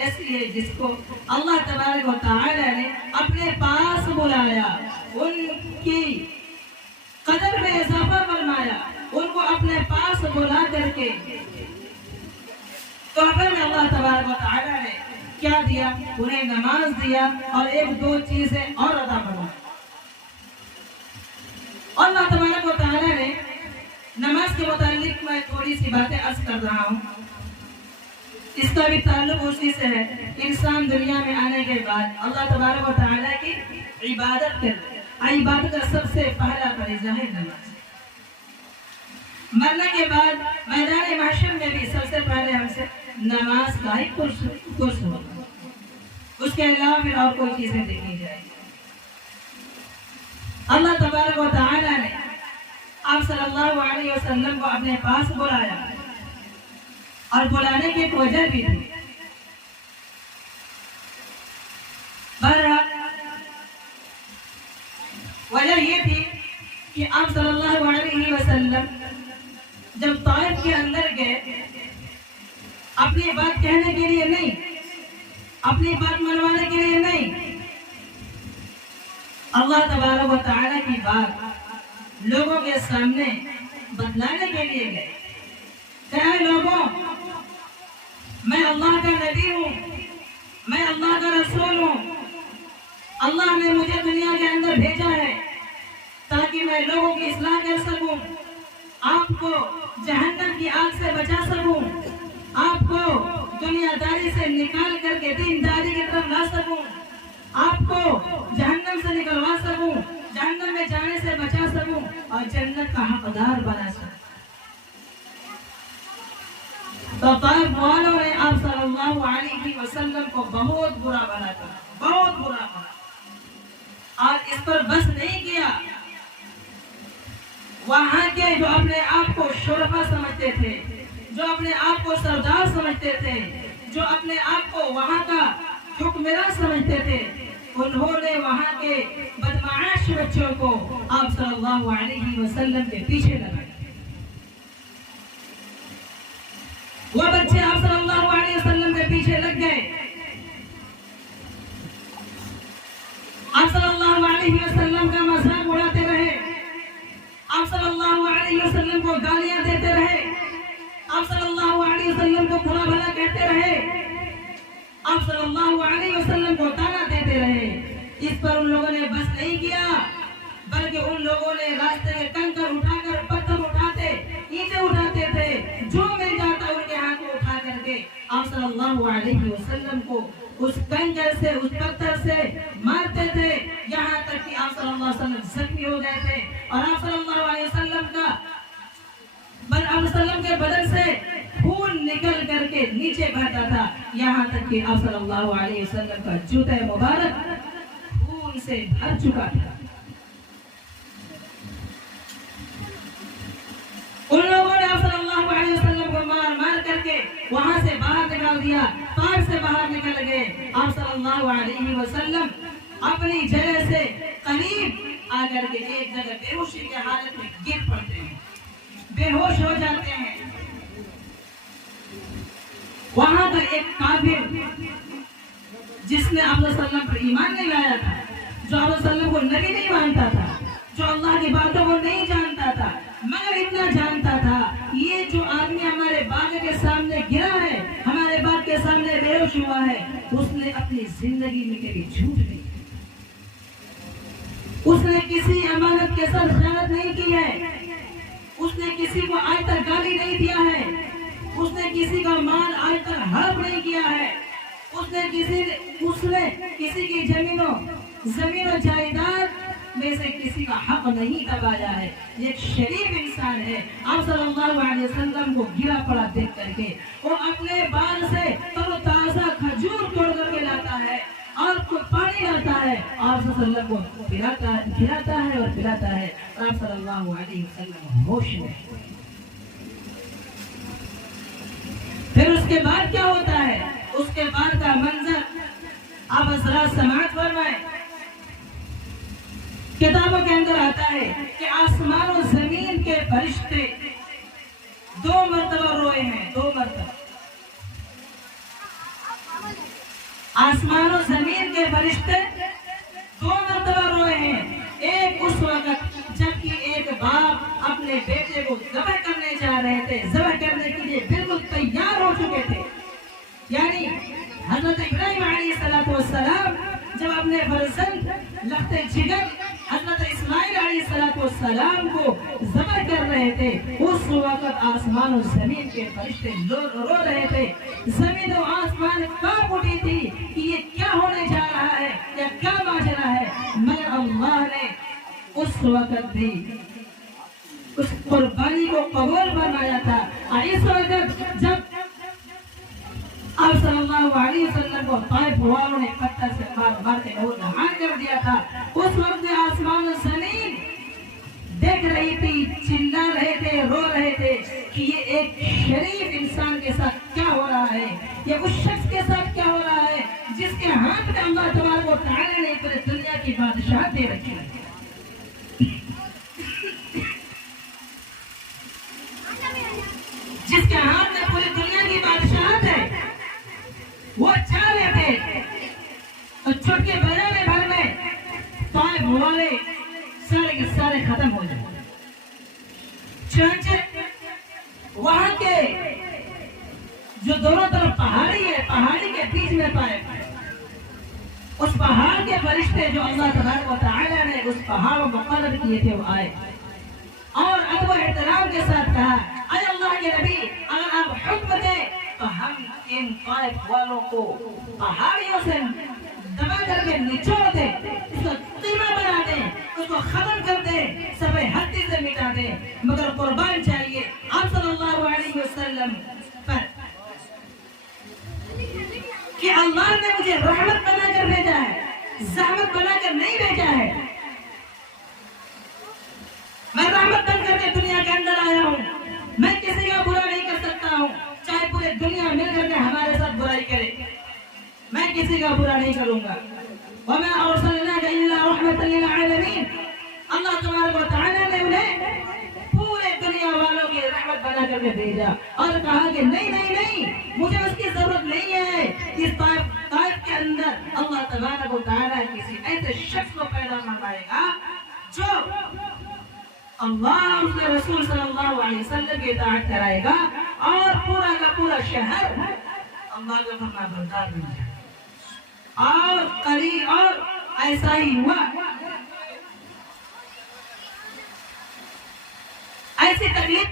اس لیے جس کو اللہ تبارک و تعالی نے اپنے پاس بلایا، ان کی قدر میں اضافہ فرمایا، ان کو اپنے پاس بلا کر کے تحفے میں اللہ تبارک و تعالی نے کیا دیا؟ انہیں نماز دیا اور ایک دو چیزیں اور عطا فرمائی۔ اللہ تبارک و تعالی نے نماز کے متعلق میں تھوڑی سی باتیں عرض کر رہا ہوں، اس کا بھی تعلق اسی سے ہے۔ انسان دنیا میں آنے کے بعد اللہ تبارک و تعالی کی عبادت کرے، عبادت کا سب سے پہلا فریضہ ہے نماز۔ مرنے کے بعد میدان محشر میں بھی سب سے پہلے ہم سے نماز کا ہی کورس ہوگا، اس کے علاوہ پھر اور کوئی چیزیں دیکھی جائے گی۔ اللہ تبارک و تعالی نے آپ صلی اللہ علیہ وسلم کو اپنے پاس بلایا اور بلانے کی ایک وجہ بھی تھی۔ بہرحال وجہ یہ تھی کہ آپ صلی اللہ علیہ وسلم جب طائف کے اندر گئے، اپنی بات کہنے کے لیے نہیں، اپنی بات منوانے کے لیے نہیں، اللہ تبارک و تعالی کی بات لوگوں کے سامنے بتلانے کے لیے گئے کہ اے لوگوں، میں اللہ کا نبی ہوں، میں اللہ کا رسول ہوں، اللہ نے مجھے دنیا کے اندر بھیجا ہے تاکہ میں لوگوں کی اصلاح کر سکوں، آپ کو جہنم کی آگ سے بچا سکوں، آپ کو دنیا داری سے نکال کر کے دینداری کی طرف لا سکوں، آپ کو جہنم سے نکلوا سکوں، جہنم میں جانے سے بچا سکوں اور جنت کا حقدار بنا سکوں۔ تو طائف والوں نے آپ صلی اللہ علیہ وسلم کو بہت برا بنا کر، بہت برا بنا، اور اس پر بس نہیں کیا۔ وہاں کے جو اپنے آپ کو شرفا سمجھتے تھے، جو اپنے آپ کو سردار سمجھتے تھے، جو اپنے آپ کو وہاں کا حکمراں سمجھتے تھے، انہوں نے وہاں کے بدمعاش بچوں کو آپ صلی اللہ علیہ وسلم کے پیچھے لگایا۔ وہ بچے آپ صلی اللہ علیہ وسلم کے پیچھے لگ گئے، آپ صلی اللہ علیہ وسلم کا مذاق اڑاتے رہے، آپ صلی اللہ علیہ وسلم کو گالیاں دیتے رہے، آپ صلی اللہ علیہ وسلم کو برا بھلا کہتے رہے، آپ صلی اللہ علیہ وسلم کو تانا دیتے رہے۔ اس پر ان لوگوں نے بس نہیں کیا، بلکہ ان لوگوں نے راستے کے کنکر اٹھا کر، پتھر اٹھاتے، اینٹیں اٹھاتے تھے، جو مل جاتا ان کے ہاتھ میں اٹھا کر کے آپ صلی اللہ علیہ وسلم کو اس کنکر سے، اس پتھر سے مارتے تھے، یہاں تک کہ آپ صلی اللہ علیہ وسلم زخمی ہو گئے تھے اور آپ صلی اللہ علیہ وسلم کے بدن سے خون نکل کر کے نیچے بہتا تھا، یہاں تک کہ آپ صلی اللہ علیہ وسلم کا جوتا مبارک خون سے بھر چکا تھا۔ ان لوگوں نے آپ صلی اللہ علیہ وسلم کو مار مار کر کے وہاں سے باہر نکال دیا، طائف سے باہر نکل گئے۔ آپ صلی اللہ علیہ وسلم اپنی جگہ سے قریب آ کر کے ایک جگہ بے ہوشی کے حالت میں گر پڑتے ہیں، بے ہوش ہو جاتے ہیں۔ وہاں پر ایک کافر جس نے آپ صلی اللہ علیہ وسلم پر ایمان نہیں لایا تھا، جو آپ صلی اللہ علیہ وسلم کو نبی نہیں مانتا تھا، جو اللہ کی باتوں کو نہیں جانتا تھا، مگر اتنا جانتا تھا یہ جو آدمی ہمارے باغ کے سامنے گرا ہے، ہمارے باغ کے سامنے بے ہوش ہوا ہے، اس نے اپنی زندگی میں کبھی جھوٹ نہیں، اس نے کسی امانت کے ساتھ خیانت نہیں کی ہے، اس نے کسی کو آج تک گالی نہیں دیا ہے، اس نے کسی کا مال آج تک ہڑپ نہیں کیا ہے، اس نے کسی کی زمین و جائیداد میں سے کسی کا حق نہیں دبایا ہے، یہ ایک شریف انسان ہے۔ آپ صلی اللہ علیہ وسلم کو گرا پڑا دیکھ کر کے وہ اپنے باغ سے تر و تازہ کھجور توڑ کر کے لاتا ہے اور پانی لاتا ہے، آپ صلی اللہ علیہ وسلم کو کھلاتا ہے اور پلاتا ہے، اور آپ صلی اللہ علیہ وسلم ہوش میں۔ پھر اس کے بعد کیا ہوتا ہے؟ اس کے بعد کا منظر آپ حضرات سماعت فرمائیں۔ کتابوں کے اندر آتا ہے کہ آسمان و زمین کے فرشتے 2 مرتبہ روئے ہیں، 2 مرتبہ۔ آسمان و زمین کے فرشتے 2 مرتبہ روئے ہیں. ایک اس وقت جبکہ ایک باپ اپنے بیٹے کو ذبح کرنے جا رہے تھے, ذبح کرنے کے لیے بالکل تیار ہو چکے تھے. یعنی حضرت ابراہیم علیہ السلام جب اپنے فرزند لخت جگر حضرت اسماعیل علیہ السلام کو ذبح کر رہے تھے, اس وقت آسمان و زمین کے فرشتے رو رہے تھے. زمین و آسمان کانپ اٹھی تھی کہ یہ کیا ہونے جا رہا ہے, یا کیا ماجرا ہے. مگر اللہ نے اس وقت بھی اس قربانی کو قبول فرمایا تھا. اس وقت جب آپ صلی اللہ علیہ وسلم کو طائف والوں نے پتھر سے مار کے نہان کر دیا تھا, اس وقت آسمان و زمین دیکھ رہی تھی, چلا رہے تھے, رو رہے تھے کہ یہ ایک شریف انسان کے ساتھ کیا ہو رہا ہے, یہ اس شخص کے ساتھ کیا ہو رہا ہے جس کے ہاتھ میں اللہ تبارک و تعالی نے پوری دنیا کی بادشاہت دے رکھی ہے. جس کے ہاتھ میں پوری دنیا کی بادشاہت ہے, وہ چاہ رہے تھے اور چھٹکے بجانے بھر میں طائف والے سارے کے سارے ختم ہو جائیں. چنانچہ وہاں کے جو دونوں طرف پہاڑی ہے, پہاڑی کے بیچ میں طائف ہے, اس پہاڑ کے فرشتے جو اللہ تبارک و تعالی نے اس پہاڑ کو مقرر کیے تھے وہ آئے اور ادب و احترام کے ساتھ کہا, اے اللہ کے نبی, اگر آپ حکم دیں تو ہم ان طائف والوں کو پہاڑیوں سے دبا کر کے نچوڑ دیں, اس کو قیمہ بنا دیں, اس کو ختم کر دیں, سبے ہستی سے مٹا دیں. مگر قربان چاہیے آپ صلی اللہ علیہ وسلم پر کہ اللہ نے مجھے رحمت بنا کر بھیجا ہے, زحمت بنا کر نہیں بھیجا ہے. میں رحمت بن کر کے دنیا کے اندر آیا ہوں, میں کسی کا برا نہیں کر سکتا ہوں, چاہے پورے دنیا مل کر کے ہمارے ساتھ برائی کرے, میں کسی کا برا نہیں کروں گا. وَمَا أَرْسَلْنَاكَ إِلَّا رَحْمَةً لِلْعَالَمِينَ, اللہ تبارک و تعالی نے انہیں پورے دنیا والوں کی رحمت بنا کر کے بھیجا اور کہا کہ نہیں نہیں نہیں, مجھے اس کی ضرورت نہیں ہے. اس طائف کے اندر اللہ تبارک و تعالی کسی ایسے شخص کو پیدا فرمائے گا جو اللہ اس کے رسول صلی اللہ علیہ وسلم کی اطاعت کرائے گا اور پورا کا پورا شہر اللہ کا فرما بردار بن جائے. اور قریب اور ایسا ہی ہوا, ایسی تکلیف